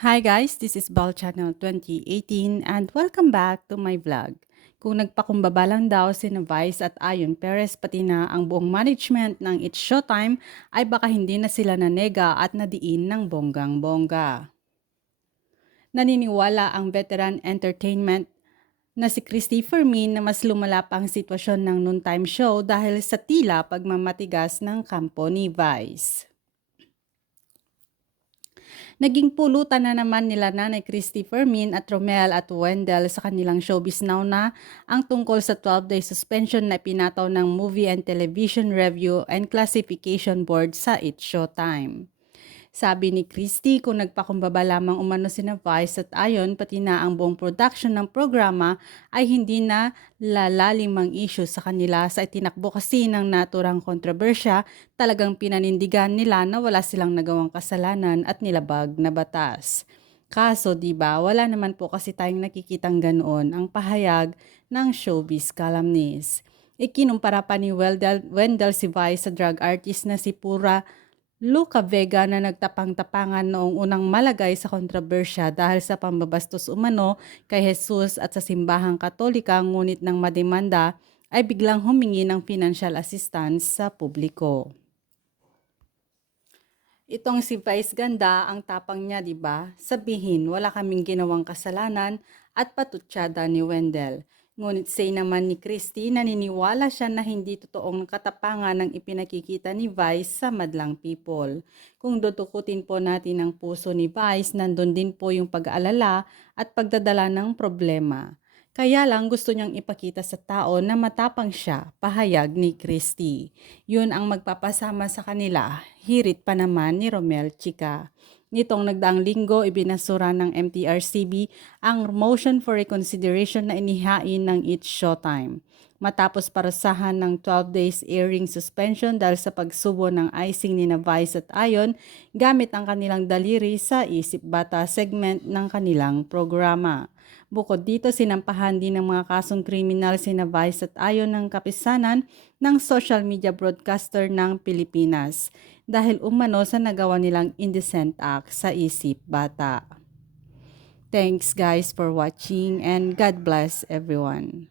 Hi guys, this is Bal Channel 2018 and welcome back to my vlog. Kung nagpakumbaba lang daw si Vice at Ayon Perez pati na ang buong management ng It's Showtime ay baka hindi na sila nanega at nadiin ng bonggang-bongga. Naniniwala ang veteran entertainment na si Christy Fermin na mas lumala pa ang sitwasyon ng noontime show dahil sa tila pagmamatigas ng kampo ni Vice. Naging pulutan na naman nila Nanay Christy Fermin at Romel at Wendell sa kanilang showbiz now na ang tungkol sa 12-day suspension na pinataw ng Movie and Television Review and Classification Board sa It Showtime. Sabi ni Christy kung nagpakumbaba lamang umano si na Vice at Ayon pati na ang buong production ng programa ay hindi na lalalim ang issue sa kanila sa itinakbo kasi ng naturang kontrobersya talagang pinanindigan nila na wala silang nagawang kasalanan at nilabag na batas. Kaso 'di ba, wala naman po kasi tayong nakikitang ganoon ang pahayag ng showbiz columnist. Ikinumpara pa ni Wendell, Wendell si Vice sa drug artist na si Pura Luca Vega na nagtapang-tapangan noong unang malagay sa kontrobersya dahil sa pambabastos umano kay Jesus at sa simbahang katolika ngunit ng mademanda ay biglang humingi ng financial assistance sa publiko. Itong si Vice Ganda, ang tapang niya, 'di ba? Sabihin, wala kaming ginawang kasalanan at patutsada ni Wendell. Ngunit say naman ni Christy, naniniwala siya na hindi totoong katapangan ng ipinakikita ni Vice sa madlang people. Kung dutukutin po natin ang puso ni Vice, nandun din po yung pag-aalala at pagdadala ng problema. Kaya lang gusto niyang ipakita sa tao na matapang siya, pahayag ni Christy. Yun ang magpapasama sa kanila, hirit pa naman ni Romel Chica. Nitong nagdaang linggo, ibinasura ng MTRCB ang motion for reconsideration na inihain ng It's Showtime. Matapos parasahan ng 12 days airing suspension dahil sa pagsubo ng icing ni Vice at Ayon gamit ang kanilang daliri sa Isip Bata segment ng kanilang programa. Bukod dito, sinampahan din ng mga kasong kriminal si Vice at Ayon ng kapisanan ng social media broadcaster ng Pilipinas dahil umano sa nagawa nilang indecent act sa isip bata. Thanks guys for watching and God bless everyone.